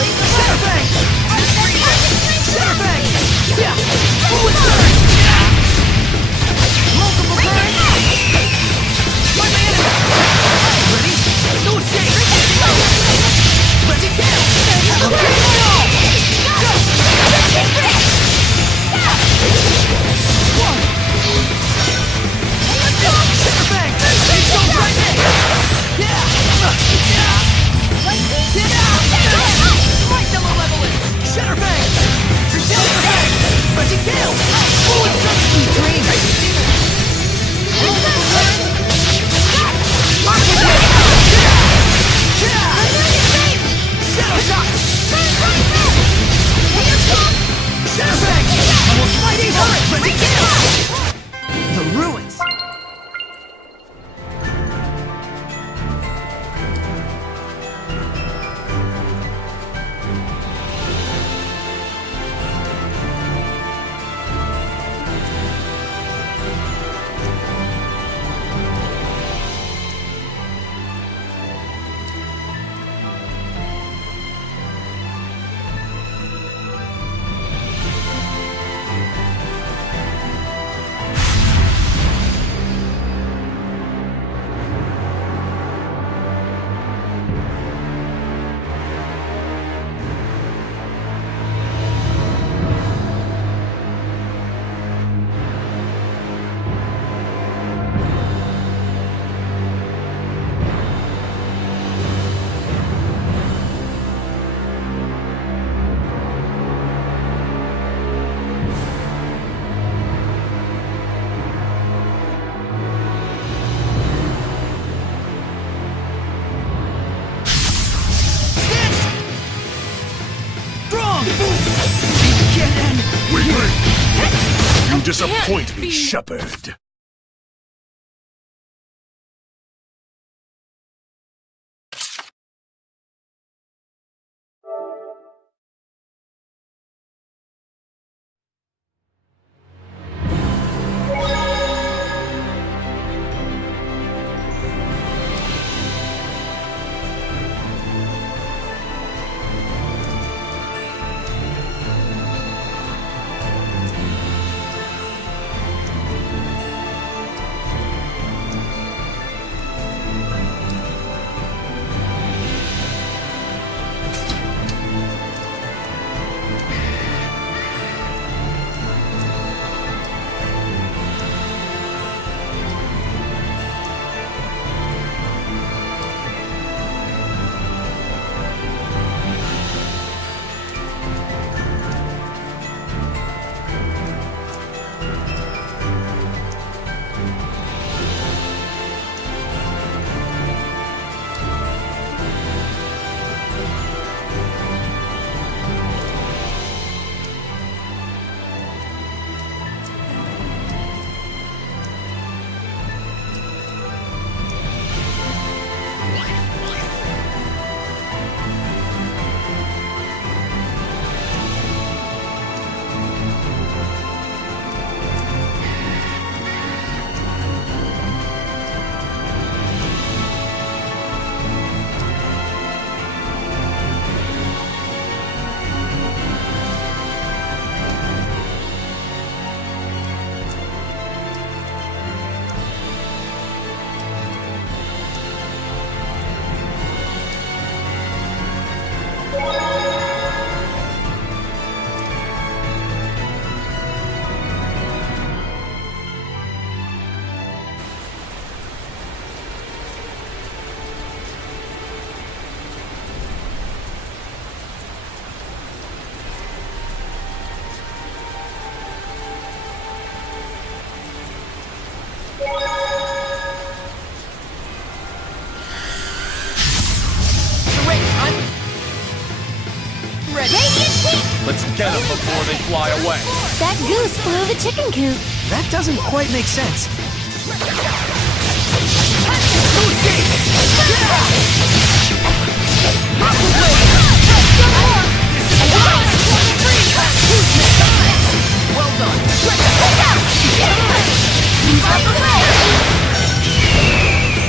Shadowbang! Shadowbang! Yeah! Fluid surge! Multiple turns! Find my enemy! Ready? No escape! Ready? Kill! Okay, go! Go! One! Shadowbang! It's so right in! Yeah! Smite them a leveling! Shadowbang! Shadowbang! Ready? Kill! Fluid surge! Sweet dreams! Shadow Shock! Shadowbang! I will slide a turret! Ready? Kill! The ruins! You disappoint me, Shepherd. Let's get them before they fly away. That goose blew the chicken coop. That doesn't quite make sense. Well done.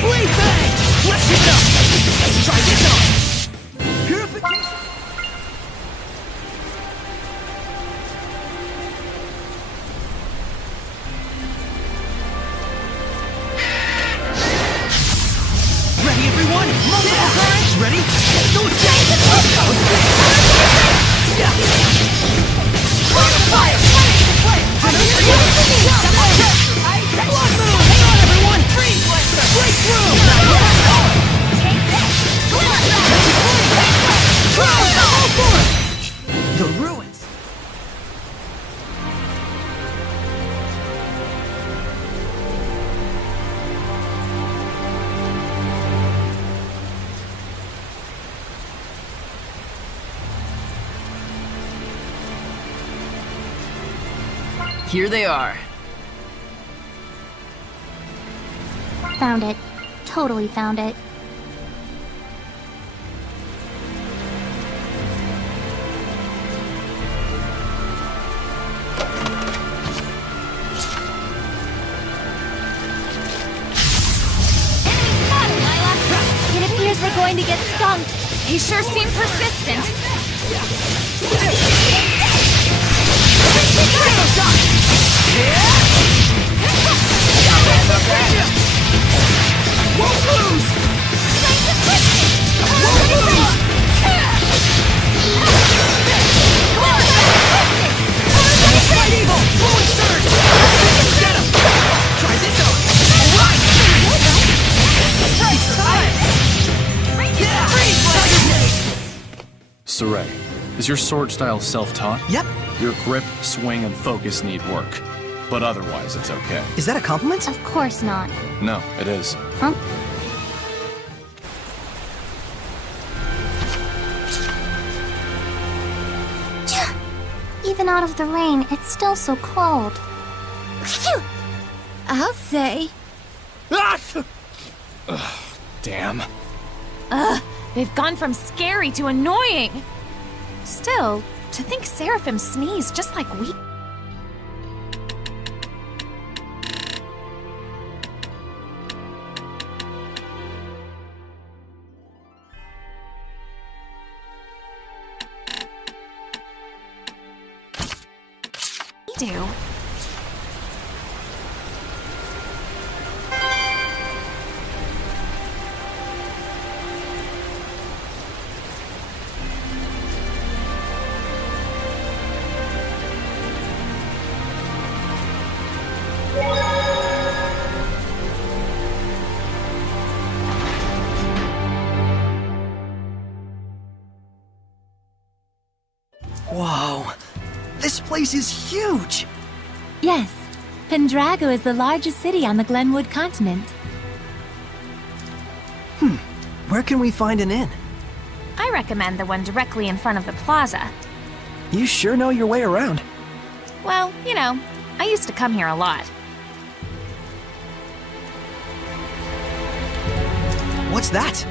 Blade bang! Let's get it up! Try this on! Purification! Ready, everyone? Multiple currents. Ready? No escape. That was big. Yeah. Fire! Blood move! Hang on, everyone! Freeze! Break through! Take this! The ruins! Here they are. Found it. Totally found it. It appears we're going to get skunked. He sure seemed persistent. Triple shot! Won't lose! Won't lose! Slight evil! Fluid surge! Let's get him! Try this out! Alright! It's time! Yeah! Freeze! Tiger Blade! Saray, is your sword style self-taught? Yep. Your grip, swing, and focus need work. But otherwise, it's okay. Is that a compliment? Of course not. No, it is. Huh? Even out of the rain, it's still so cold. I'll say. Damn. They've gone from scary to annoying. Still, to think Seraphim sneezed just like we... do. Whoa. This place is huge! Yes, Pendrago is the largest city on the Glenwood continent. Where can we find an inn? I recommend the one directly in front of the plaza. You sure know your way around. Well, you know, I used to come here a lot. What's that?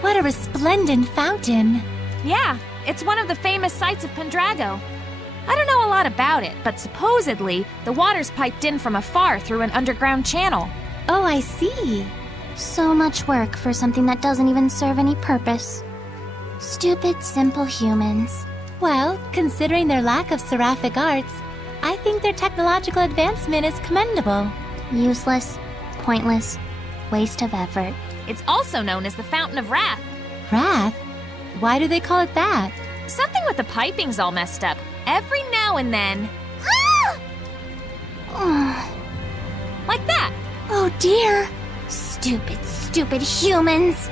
What a resplendent fountain! Yeah, it's one of the famous sights of Pandrago. I don't know a lot about it, but supposedly, the water's piped in from afar through an underground channel. Oh, I see. So much work for something that doesn't even serve any purpose. Stupid, simple humans. Well, considering their lack of seraphic arts, I think their technological advancement is commendable. Useless, pointless, waste of effort. It's also known as the Fountain of Wrath. Wrath? Why do they call it that? Something with the piping's all messed up. Every now and then. Like that. Oh dear! Stupid, stupid humans!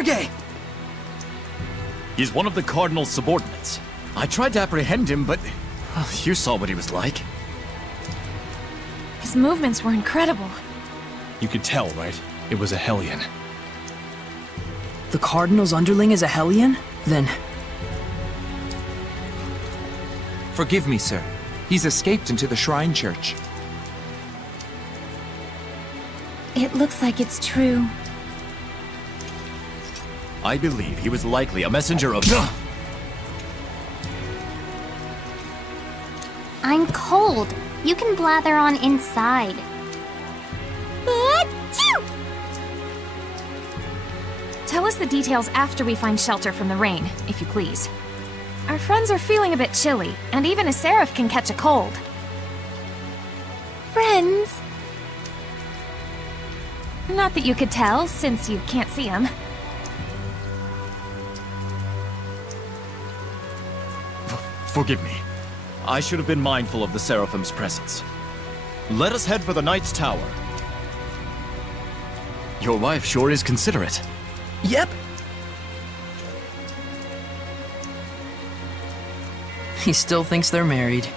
Sergei! He's one of the cardinal's subordinates. I tried to apprehend him, but you saw what he was like. His movements were incredible. You could tell, right? It was a Hellion. The Cardinal's underling is a Hellion? Then... Forgive me, sir. He's escaped into the Shrine Church. It looks like it's true. I believe he was likely a messenger of... I'm cold. You can blather on inside. Tell us the details after we find shelter from the rain, if you please. Our friends are feeling a bit chilly, and even a seraph can catch a cold. Friends? Not that you could tell, since you can't see them. Forgive me. I should have been mindful of the Seraphim's presence. Let us head for the Knight's Tower. Your wife sure is considerate. Yep. he still thinks they're married.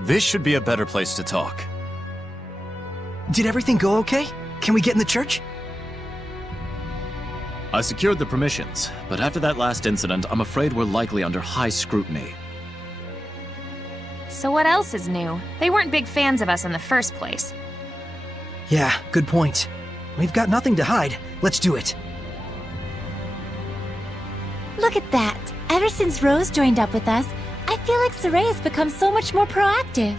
This should be a better place to talk. Did everything go okay? Can we get in the church? I secured the permissions, but after that last incident, I'm afraid we're likely under high scrutiny. So what else is new? They weren't big fans of us in the first place. Yeah, good point. We've got nothing to hide. Let's do it. Look at that. Ever since Rose joined up with us, I feel like Saray has become so much more proactive.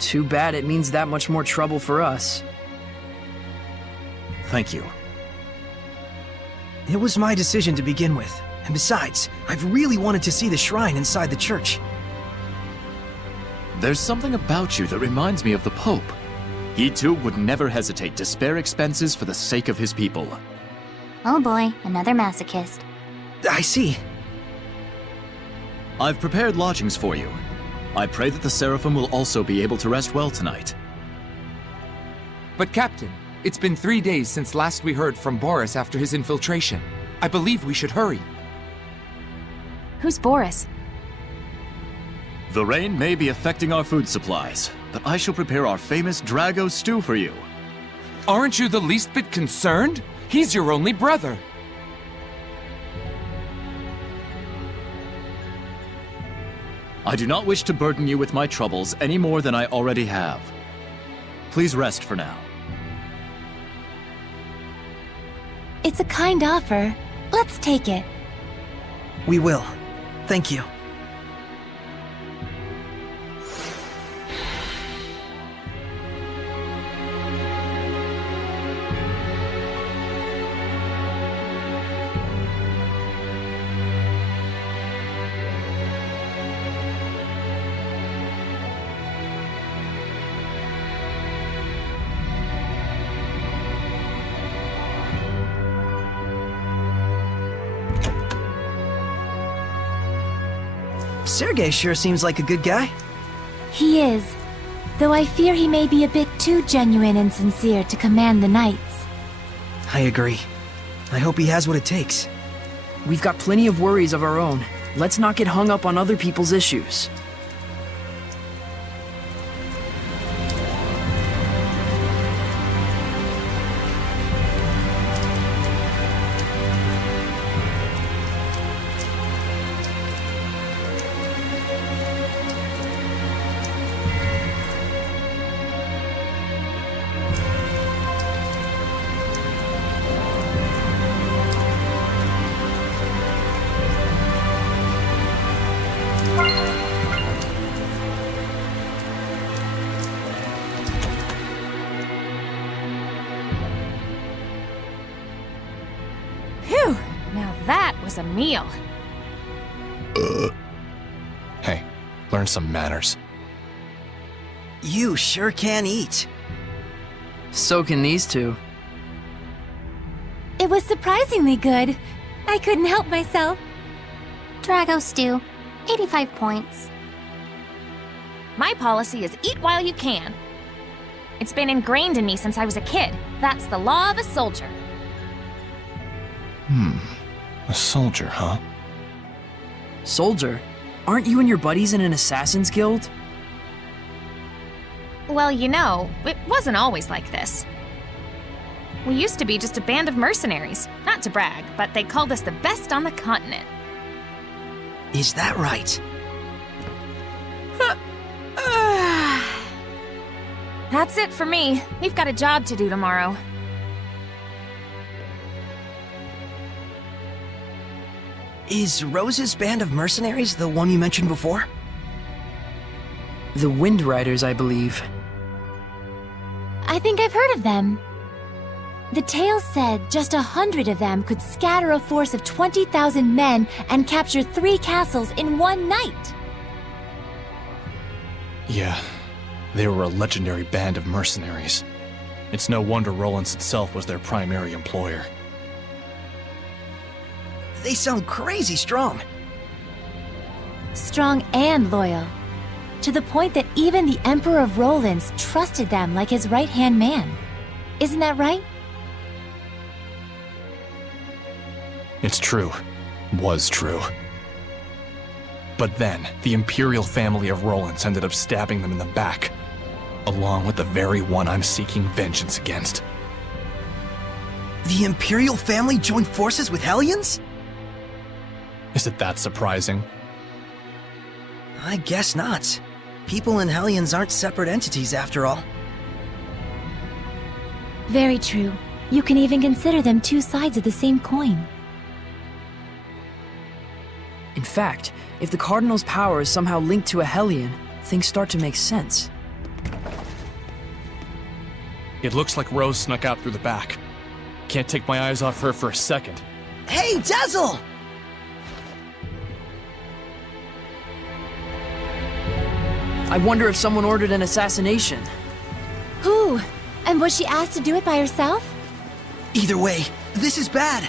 Too bad it means that much more trouble for us. Thank you. It was my decision to begin with. And besides, I've really wanted to see the shrine inside the church. There's something about you that reminds me of the Pope. He too would never hesitate to spare expenses for the sake of his people. Oh boy, another masochist. I see. I've prepared lodgings for you. I pray that the Seraphim will also be able to rest well tonight. But Captain, it's been 3 days since last we heard from Boris after his infiltration. I believe we should hurry. Who's Boris? The rain may be affecting our food supplies, but I shall prepare our famous Drago stew for you. Aren't you the least bit concerned? He's your only brother. I do not wish to burden you with my troubles any more than I already have. Please rest for now. It's a kind offer. Let's take it. We will. Thank you. Sergei sure seems like a good guy. He is. Though I fear he may be a bit too genuine and sincere to command the knights. I agree. I hope he has what it takes. We've got plenty of worries of our own. Let's not get hung up on other people's issues. Phew! Now that was a meal. Hey, learn some manners. You sure can eat. So can these two. It was surprisingly good. I couldn't help myself. Drago stew, 85 points. My policy is eat while you can. It's been ingrained in me since I was a kid. That's the law of a soldier. A soldier, huh? Soldier? Aren't you and your buddies in an assassin's guild? Well, you know, it wasn't always like this. We used to be just a band of mercenaries. Not to brag, but they called us the best on the continent. Is that right? That's it for me. We've got a job to do tomorrow. Is Rose's band of mercenaries the one you mentioned before? The Wind Riders, I believe. I think I've heard of them. The tale said just 100 of them could scatter a force of 20,000 men and capture 3 castles in one night. Yeah, they were a legendary band of mercenaries. It's no wonder Rollins itself was their primary employer. They sound crazy strong. Strong and loyal. To the point that even the Emperor of Rollins trusted them like his right-hand man. Isn't that right? It's true. Was true. But then, the Imperial family of Rollins ended up stabbing them in the back, along with the very one I'm seeking vengeance against. The Imperial family joined forces with Hellions? Is it that surprising? I guess not. People and Hellions aren't separate entities after all. Very true. You can even consider them two sides of the same coin. In fact, if the Cardinal's power is somehow linked to a Hellion, things start to make sense. It looks like Rose snuck out through the back. Can't take my eyes off her for a second. Hey, Dazzle! I wonder if someone ordered an assassination. Who? And was she asked to do it by herself? Either way, this is bad.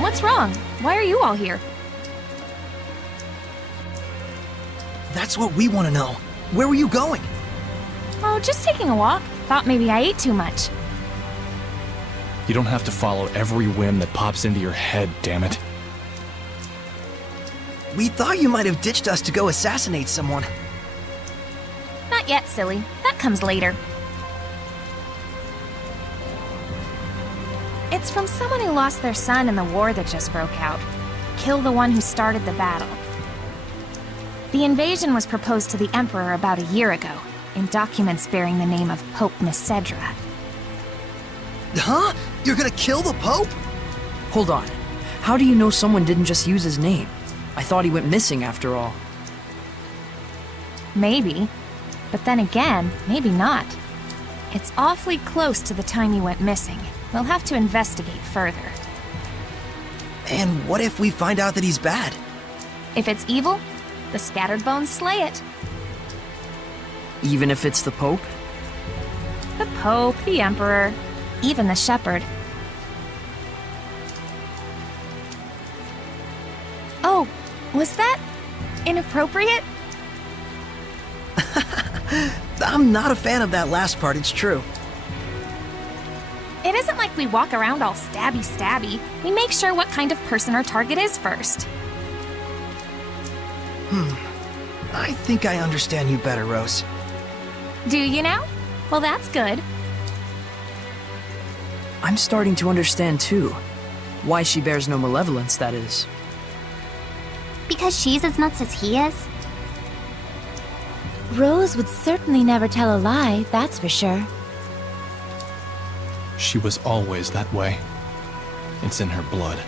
What's wrong? Why are you all here? That's what we want to know. Where were you going? Oh, just taking a walk. Thought maybe I ate too much. You don't have to follow every whim that pops into your head, damn it. We thought you might have ditched us to go assassinate someone. Not yet, silly. That comes later. It's from someone who lost their son in the war that just broke out. Kill the one who started the battle. The invasion was proposed to the Emperor about a year ago, in documents bearing the name of Pope Mercenary. Huh? You're gonna kill the Pope? Hold on. How do you know someone didn't just use his name? I thought he went missing after all. Maybe. But then again, maybe not. It's awfully close to the time he went missing. We'll have to investigate further. And what if we find out that he's bad? If it's evil, the scattered bones slay it. Even if it's the Pope? The Pope, the Emperor, even the Shepherd. Oh, was that inappropriate? I'm not a fan of that last part, it's true. It isn't like we walk around all stabby. We make sure what kind of person our target is first. I think I understand you better, Rose. Do you now? Well, that's good. I'm starting to understand too. Why she bears no malevolence, that is. Because she's as nuts as he is? Rose would certainly never tell a lie, that's for sure. She was always that way. It's in her blood.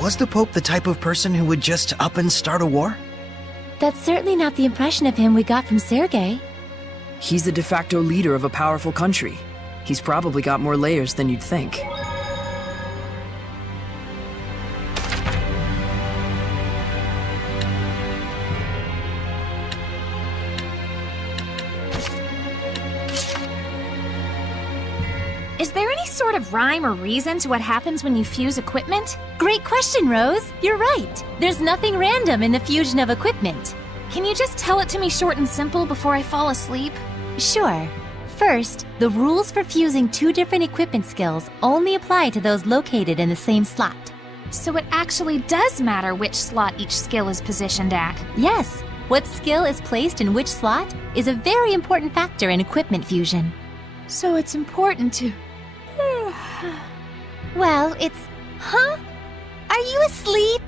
Was the Pope the type of person who would just up and start a war? That's certainly not the impression of him we got from Sergei. He's the de facto leader of a powerful country. He's probably got more layers than you'd think. Is there any sort of rhyme or reason to what happens when you fuse equipment? Great question, Rose. You're right. There's nothing random in the fusion of equipment. Can you just tell it to me short and simple before I fall asleep? Sure. First, the rules for fusing two different equipment skills only apply to those located in the same slot. So it actually does matter which slot each skill is positioned at. Yes, what skill is placed in which slot is a very important factor in equipment fusion. So it's important to... Well, it's... Huh? Are you asleep?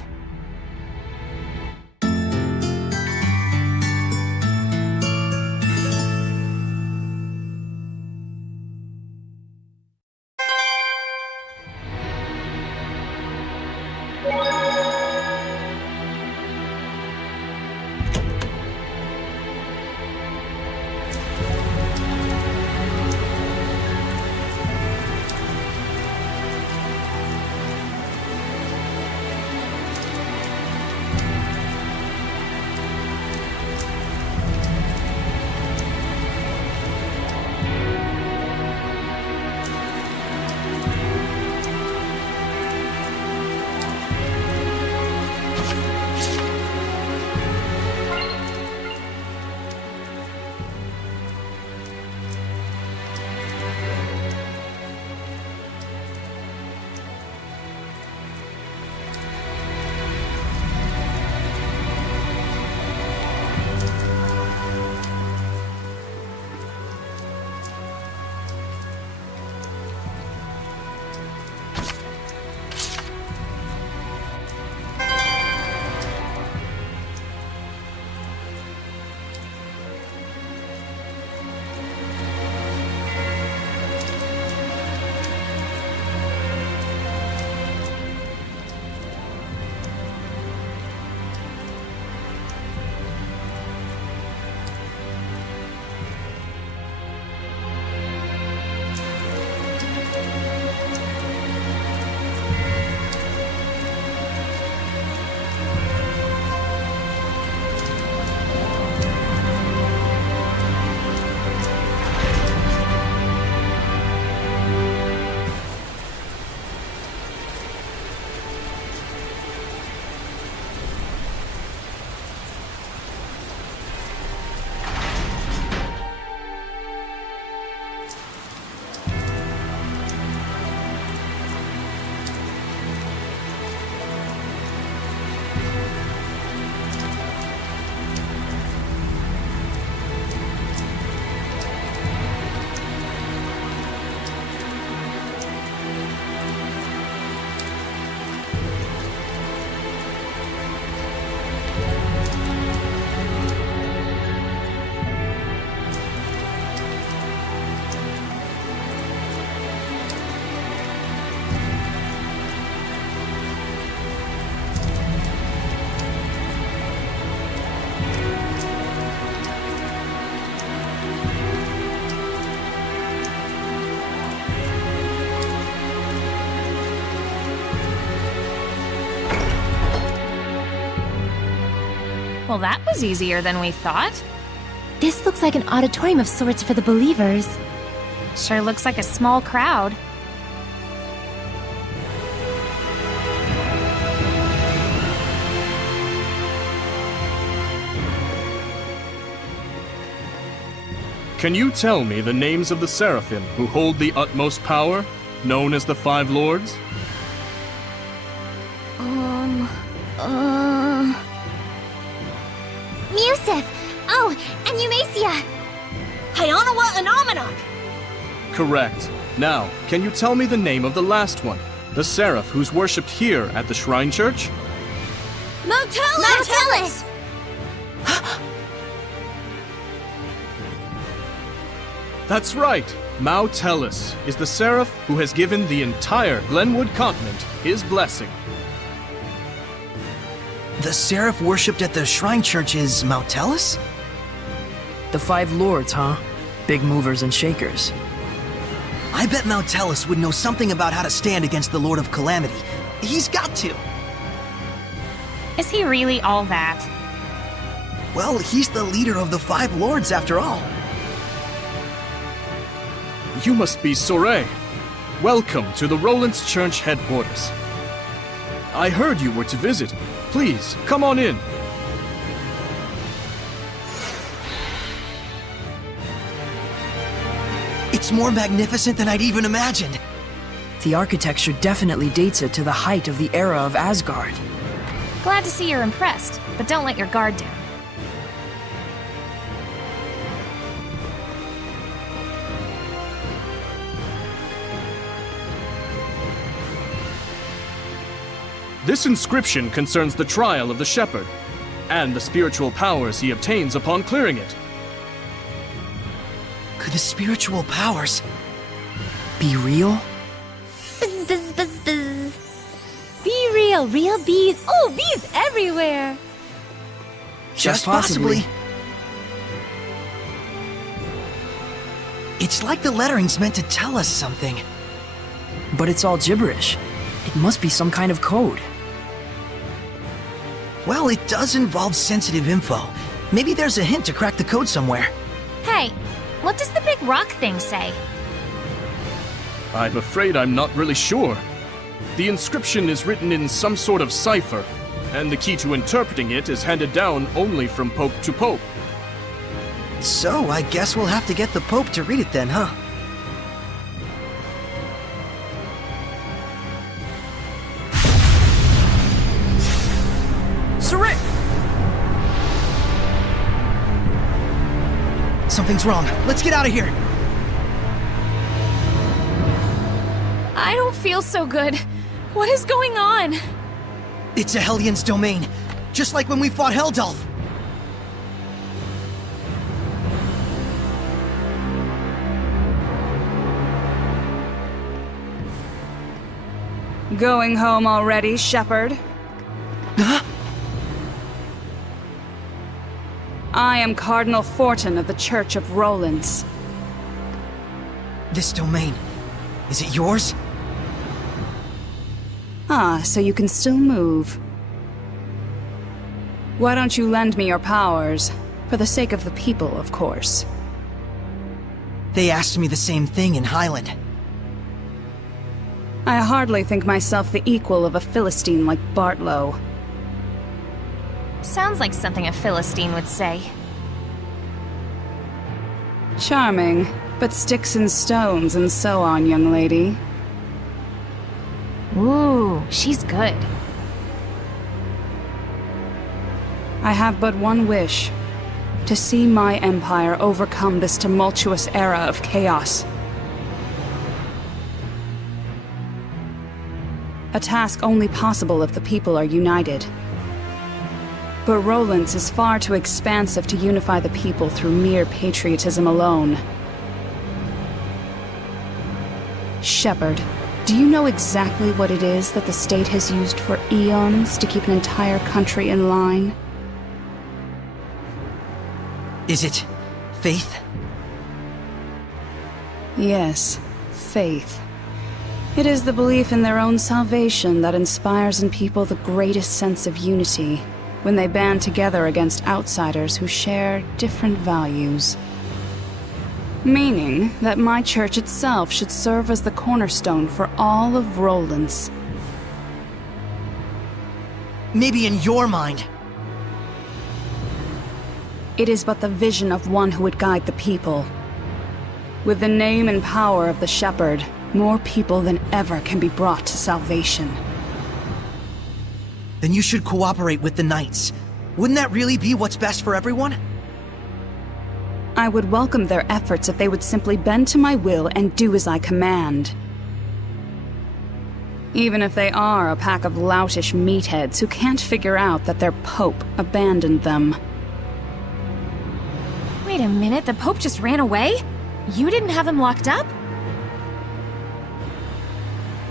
Well, that was easier than we thought. This looks like an auditorium of sorts for the believers. Sure looks like a small crowd. Can you tell me the names of the Seraphim who hold the utmost power, known as the Five Lords? Musif! Oh, and Eumacia! Hyanawa and Amanok! Correct. Now, can you tell me the name of the last one? The Seraph who's worshipped here at the Shrine Church? Motellus! That's right! Mao Tellus is the Seraph who has given the entire Glenwood continent his blessing. The Seraph worshipped at the Shrine Church is Mautellus? The Five Lords, huh? Big movers and shakers. I bet Mautellus would know something about how to stand against the Lord of Calamity. He's got to. Is he really all that? Well, he's the leader of the Five Lords after all. You must be Soray. Welcome to the Roland's Church headquarters. I heard you were to visit. Please, come on in. It's more magnificent than I'd even imagined. The architecture definitely dates it to the height of the era of Asgard. Glad to see you're impressed, but don't let your guard down. This inscription concerns the trial of the shepherd, and the spiritual powers he obtains upon clearing it. Could the spiritual powers Be real? Buzz, buzz, buzz, buzz. Be real, real bees. Oh, bees everywhere! just possibly? It's like the lettering's meant to tell us something. But it's all gibberish. It must be some kind of code. Well, it does involve sensitive info. Maybe there's a hint to crack the code somewhere. Hey, what does the big rock thing say? I'm afraid I'm not really sure. The inscription is written in some sort of cipher, and the key to interpreting it is handed down only from Pope to Pope. So, I guess we'll have to get the Pope to read it then, huh? Sarit! Something's wrong. Let's get out of here. I don't feel so good. What is going on? It's a Hellions domain, just like when we fought Heldalf. Going home already, Shepherd? Huh? I am Cardinal Fortin of the Church of Rollins. This domain, is it yours? Ah, so you can still move. Why don't you lend me your powers? For the sake of the people, of course. They asked me the same thing in Highland. I hardly think myself the equal of a Philistine like Bartlow. Sounds like something a Philistine would say. Charming, but sticks and stones and so on, young lady. Ooh, she's good. I have but one wish. To see my empire overcome this tumultuous era of chaos. A task only possible if the people are united. But Roland's is far too expansive to unify the people through mere patriotism alone. Shepherd, do you know exactly what it is that the state has used for eons to keep an entire country in line? Is it faith? Yes, faith. It is the belief in their own salvation that inspires in people the greatest sense of unity, when they band together against outsiders who share different values. Meaning that my church itself should serve as the cornerstone for all of Roland's. Maybe in your mind. It is but the vision of one who would guide the people. With the name and power of the Shepherd, more people than ever can be brought to salvation. Then you should cooperate with the Knights. Wouldn't that really be what's best for everyone? I would welcome their efforts if they would simply bend to my will and do as I command. Even if they are a pack of loutish meatheads who can't figure out that their Pope abandoned them. Wait a minute, the Pope just ran away? You didn't have him locked up?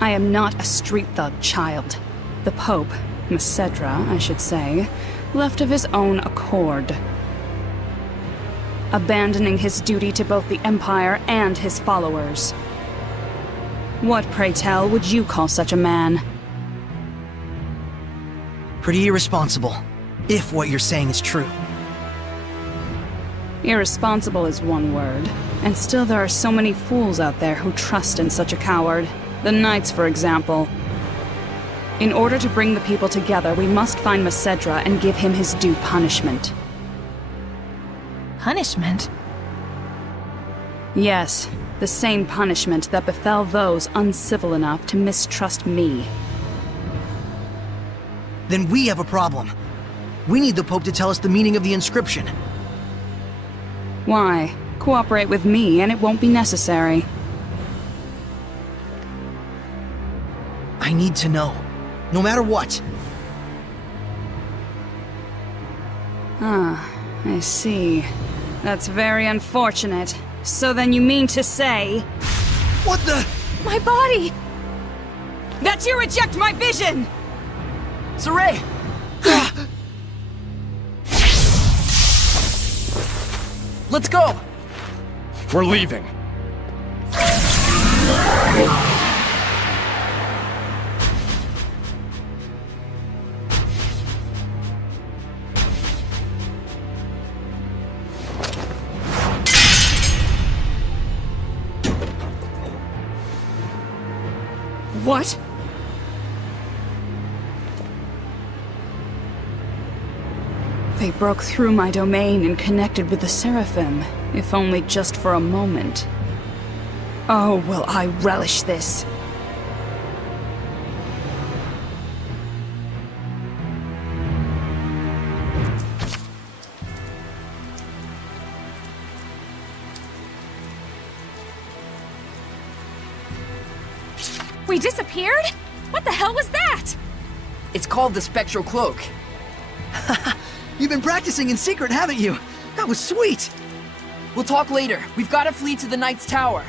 I am not a street thug, child. The Pope, Mercenary, I should say, left of his own accord. Abandoning his duty to both the Empire and his followers. What, pray tell, would you call such a man? Pretty irresponsible, if what you're saying is true. Irresponsible is one word, and still there are so many fools out there who trust in such a coward. The Knights, for example. In order to bring the people together, we must find Mercenary and give him his due punishment. Punishment? Yes, the same punishment that befell those uncivil enough to mistrust me. Then we have a problem. We need the Pope to tell us the meaning of the inscription. Why? Cooperate with me and it won't be necessary. I need to know. No matter what. Ah, I see. That's very unfortunate. So then you mean to say... What the... My body! that you reject my vision! Saray! Let's go! We're leaving. What? They broke through my domain and connected with the Seraphim, if only just for a moment. Oh, will I relish this! We disappeared? What the hell was that? It's called the Spectral Cloak. You've been practicing in secret, haven't you? That was sweet! We'll talk later. We've got to flee to the Knight's Tower.